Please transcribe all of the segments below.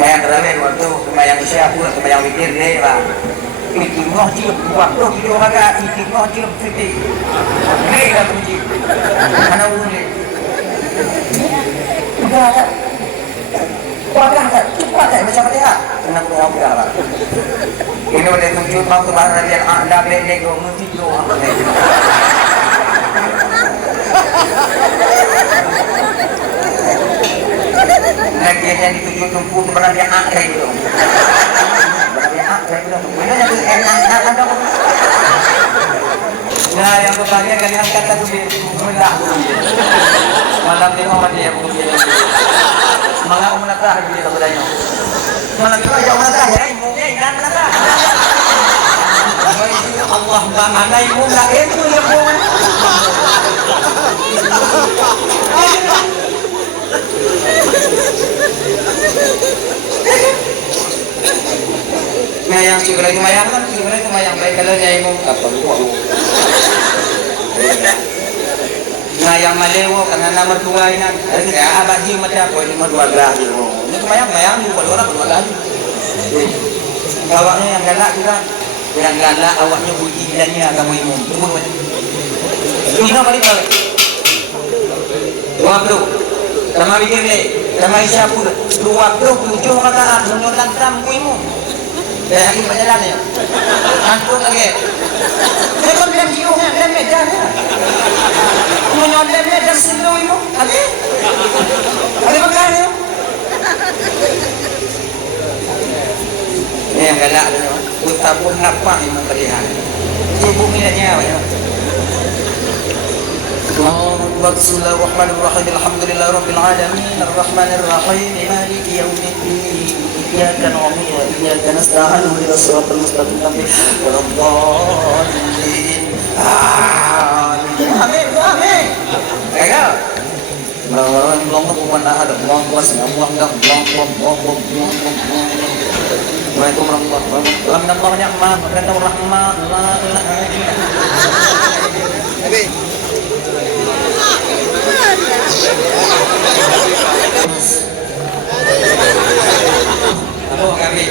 Mayang terawih waktu mayang isya pun mayang witir deh bang. Itu ngaji waktu itu agak itu ngaji seperti ini kan puji. Mana ulun udah ada. Wadah ada, cepat ya macam dia. Kena kuat berapa? Ini udah 7 tahun kemarin dia ada beli go mesti go apa ni. Lagi yang dituju tumpu kemarin dia akhir itu. Dia akhir itu. Mana jadi enak ada. Nah yang berbahagia kalian kata tu bismillah. Malam ni Muhammad dia begitu. Semangat umat dah begitu bedanya. Malam tu aja umat dah ya, mungkin dan dah. Allah mengenai mula itu yang buat. Mayang siguro itu mayang kan siguro itu mayang baik kalau nyai mau apa lupa. Mayang malewo karena mertua ini ada abah ji macam apa ini dua gelas itu. Ini mayang dua orang lagi. Awaknya yang galak juga. Yang galak awaknya bunyi bilangnya kamu imum. Ini balik balik. 20. Sama bikin ni. Sama isya pun 20 7 rakaat menyolat kamu imum. Dah lagi berjalan ya. Antum lagi. Saya kan bilang jiuhnya dan medanya. Menyolat medan silau imum. Ada makan ya. Ini yang galak tu. Kita pun nampak imam berihan. Ibu minatnya apa ya? Bismillahirrahmanirrahim. Alhamdulillahirabbil alamin. Arrahmanir rahim. Maliki yaumiddin. Iyyaka na'budu wa iyyaka nasta'in. Ihdinas siratal mustaqim. Waladdallin. Amin. Amin. Gagal. Belum bukan ada belum puas belum. Assalamualaikum warahmatullahi wabarakatuh. Alhamdulillah ni'mat wa kana rahman la ilaha illallah. Nabi. Halo kami.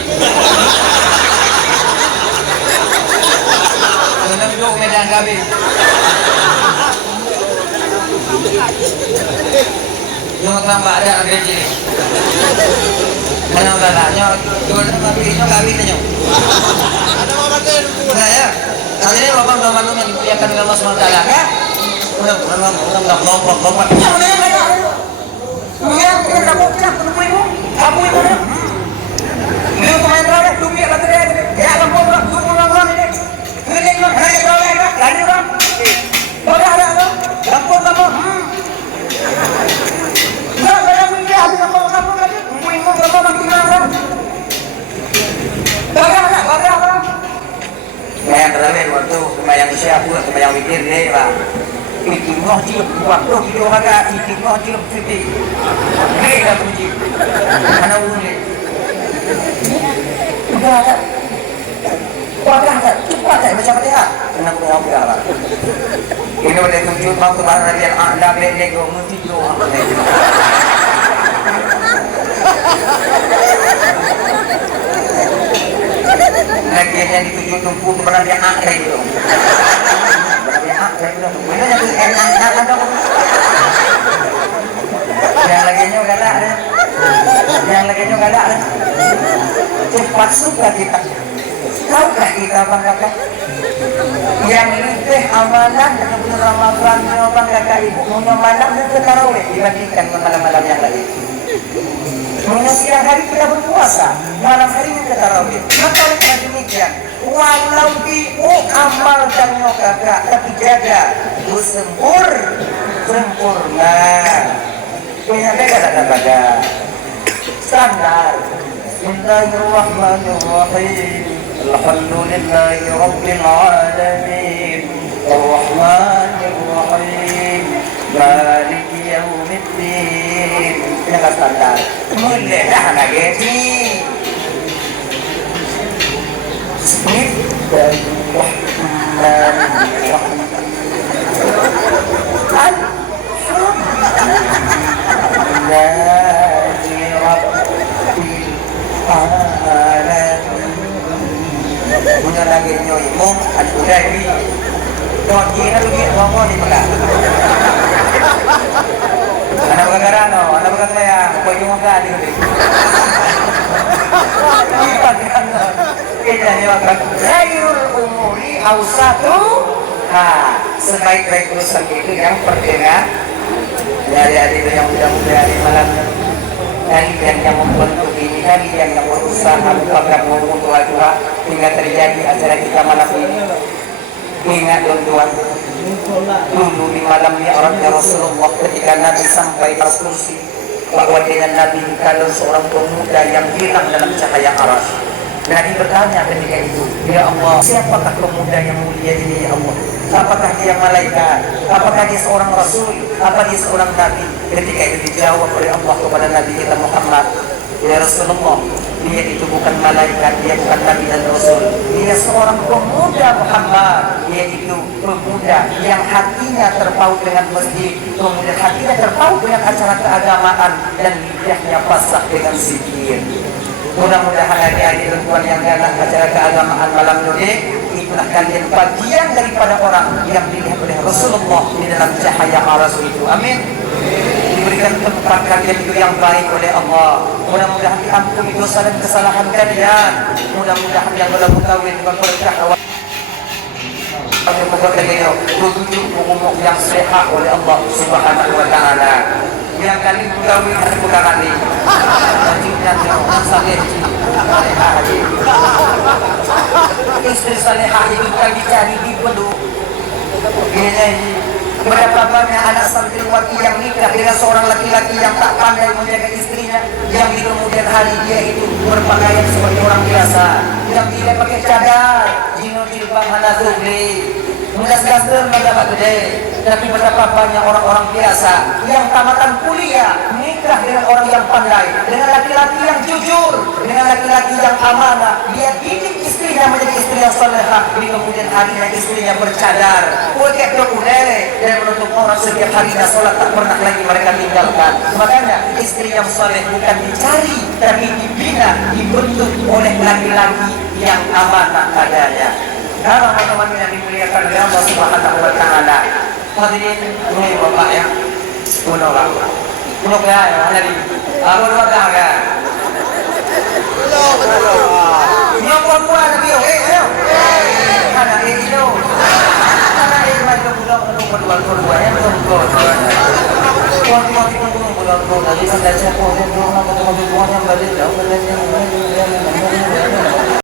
Kenapa duduk medan kami? Yung tambah ada gaji. Mana galaknya? Jual kami nyo. Ada apa betul? Saya. Kali ini bapak belum malu yang dimuliakan oleh Allah SWT ya? Udah. Yang mana yang ada? Yang kamu ibu. Ini pemain terawih, dunia baterai. Ya kamu orang ini. Ini hanya terawih ya. Lari orang. Ada. Kampung kamu. Mayang terawih waktu mayang isya pun mayang witir deh bang. Itu ngaji waktu itu agak itu ngaji seperti ini kan puji. Mana ulun ni? Udah ada. Wadah ada. Cepat ya macam dia. Kena kuat berapa? Ini udah 7 tahun kemarin dia ada beli go mesti go apa ni? Lagi yang dituju tumpu kemarin dia akhir itu. Dia akhir itu. Mana jadi enak ada. Yang laginya galak ada. Yang laginya galak ada. Cepat suka kita. Tahukah kita bang kakak? Yang lebih amalan dengan bulan Ramadan bang kakak ibu punya malam dan tarawih dibandingkan malam-malam yang lain. Punya siang hari kita berpuasa, malam hari kita tarawih. Maka oleh demikian, walau ibu amal dan kakak, tapi jaga sempurna. Punya kata-kata standar. Bismillahirrahmanirrahim. Alhamdulillahi Rabbil Alamin. Ar-Rahmanir-Rahim. Maliki Yaumiddin. Ini adalah standar. Mulai dah lagi ni. Bismillahirrahmanirrahim. Alhamdulillahi Rabbil lagi nyoy mo at udah di Doki na lugi mo di pala. Ano ba garano? Ano ba kaya? Pwede mo ka di ko. Ipagano. Kaya niyo ang khairul umuri awsatu. Sebaik-baik urusan itu yang pertama dari itu yang mudah-mudahan malam kalian yang membentuk ini, kalian yang berusaha bukakan mulut doa-doa hingga terjadi acara kita malam ini. Ingat tuan-tuan, dulu di malamnya orangnya Rasulullah ketika Nabi sampai atas kursi, bahwa dengan Nabi kalau seorang pemuda yang hilang dalam cahaya aras. Nabi bertanya ketika itu, ya Allah, siapakah pemuda yang mulia ini ya Allah? Apakah dia malaikat? Apakah dia seorang rasul? Apa dia seorang nabi? Ketika itu dijawab oleh Allah kepada Nabi kita Muhammad, ya Rasulullah, dia itu bukan malaikat, dia bukan nabi dan rasul. Dia seorang pemuda Muhammad, dia itu pemuda yang hatinya terpaut dengan masjid, kemudian hatinya terpaut dengan acara keagamaan dan lidahnya basah dengan zikir. Mudah-mudahan adik-adik perempuan yang dalam acara keagamaan malam ini, itulah kalian bagian daripada orang yang dilihat oleh Rasulullah di dalam cahaya aras itu. Amin. Diberikan tempat kalian itu yang baik oleh Allah. Mudah-mudahan diampuni dosa dan kesalahan kalian. Mudah-mudahan yang belum kawin berberkah awal. Semoga kalian tujuh umum yang sehat oleh Allah Subhanahu Wa Taala. Yang kali kawin hari bukan kali. Wajibnya jangan saleh. Istri salehah itu bukan dicari di penduduk. Ini berapa banyak anak santriwati yang nikah dengan seorang laki-laki yang tak pandai menjaga istrinya, yang di kemudian hari dia itu berpakaian seperti orang biasa, yang tidak pakai cadar, jino jilbab hana zubli, mudas-dasar mendapat gede. Tapi betapa banyak orang-orang biasa yang tamatan kuliah nikah dengan orang yang pandai, dengan laki-laki yang jujur, dengan laki-laki yang amanah. Dia didik istrinya menjadi istri yang salehah. Di kemudian harinya istrinya bercadar, wajib berkudere, dan menutup orang setiap harinya sholat tak pernah lagi mereka tinggalkan. Makanya istri yang saleh bukan dicari, tapi dibina, dibentuk oleh laki-laki yang amanah adanya. Kalau teman-teman yang dimuliakan oleh Allah Subhanahu Wa Taala, hadirin ini bapak ya, kuno ya, ada di, aku bapak ya. Yang perempuan lebih, ayo, mana itu, mana itu macam kedua yang tunggu. Kuat tadi sampai siapa orang yang balik,